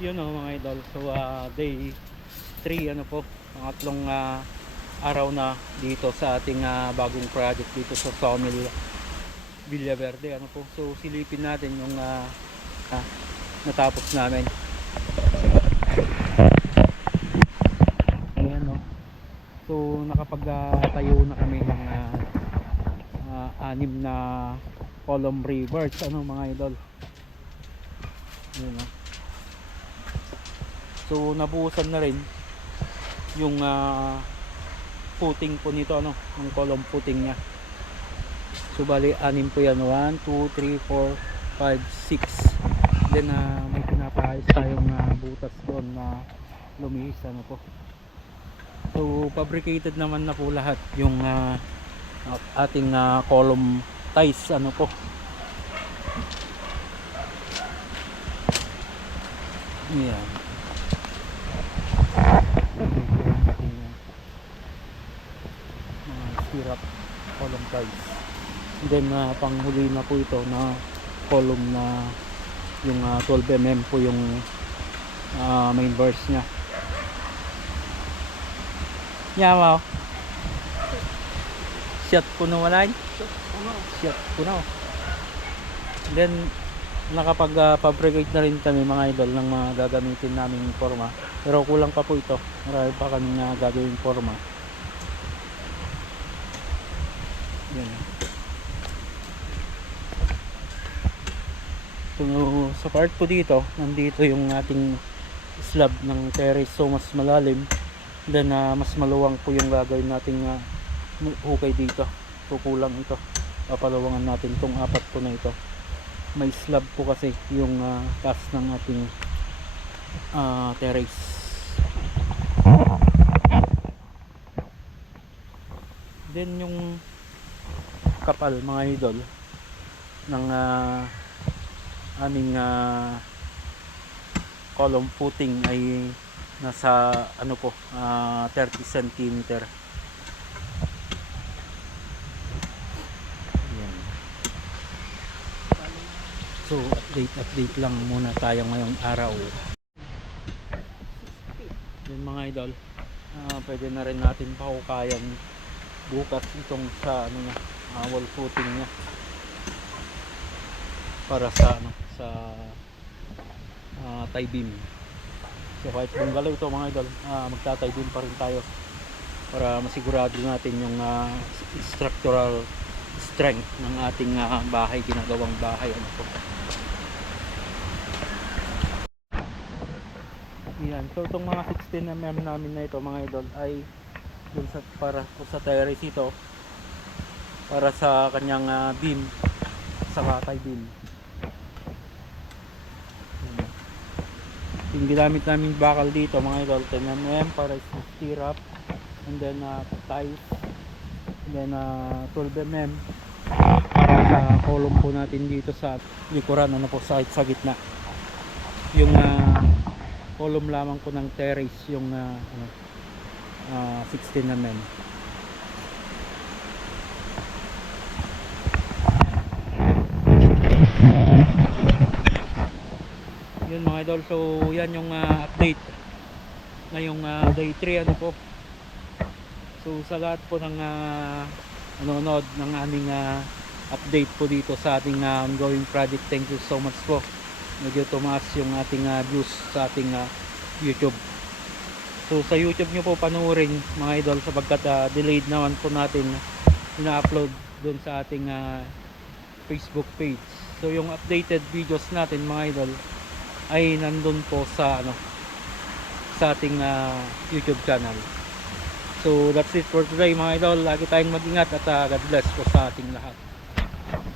Yun o mga idol. So day 3 ano po, pangatlong araw na dito sa ating bagong project dito sa Sawmill Villaverde ano po. So silipin natin yung natapos namin. Ayan o. So nakapagtayo na kami ng 6 na column reverse ano mga idol. Ayan o. So nabuhusan na rin yung footing po nito ano, yung column footing nya. So bali 6 po yan, 1, 2, 3, 4, 5, 6. Then may pinapaayos tayong butas doon na lumihis ano po. So fabricated naman na po lahat yung ating column ties ano po. Yan. Stirrup column ties. Then panghuli na po ito na column na yung 12mm po yung main verse nya. Yawa. Shot ko na walay. Shot ko na. Then nakapag-fabricate na rin kami mga idol ng mga gagamitin naming forma. Pero kulang pa po ito. Marami pa kaming gagawing forma. Yan. So sa part po dito, nandito yung ating slab ng terrace, so mas malalim. Then mas maluwang po yung gagawin nating hukay dito. So kulang ito. Papalawangan natin tong 4 po na ito. May slab po kasi yung taas ng ating terrace. Then yung kapal mga idol ng aming column footing ay nasa ano po 30 cm. Yan. So update lang muna tayo ngayong araw. Yan mga idol, pwede na rin natin pahukayan bukas itong sa ano na wall footing nya para sa ano sa tie beam. So kahit bungalow ito mga idol, magta-tie beam pa rin tayo para masigurado natin yung structural strength ng ating bahay, ginagawang bahay ano po. Yan. So itong mga 16mm namin na ito mga idol ay dun sa, para po sa terrace ito, para sa kanyang beam sa tie beam. Yung ginamit namin bakal dito mga idol, 10mm para sa stirrup, and then ties, and then 12mm para sa column po natin dito sa likuran ano po, sa gitna. Yung column lamang po ng terrace yung 16mm. Yun mga idol, so yan yung update ngayong day 3 ano po. So sa lahat po ng nanonood ng aming update po dito sa ating ongoing project, thank you so much po. Medyo tumaas yung ating views sa ating YouTube. So sa YouTube nyo po panoorin mga idol, sapagkat delayed naman po natin ina-upload dun sa ating Facebook page. So yung updated videos natin mga idol ay nandun po sa sa ating YouTube channel. So that's it for today mga idol. Lagi tayong mag-ingat at God bless po sa ating lahat.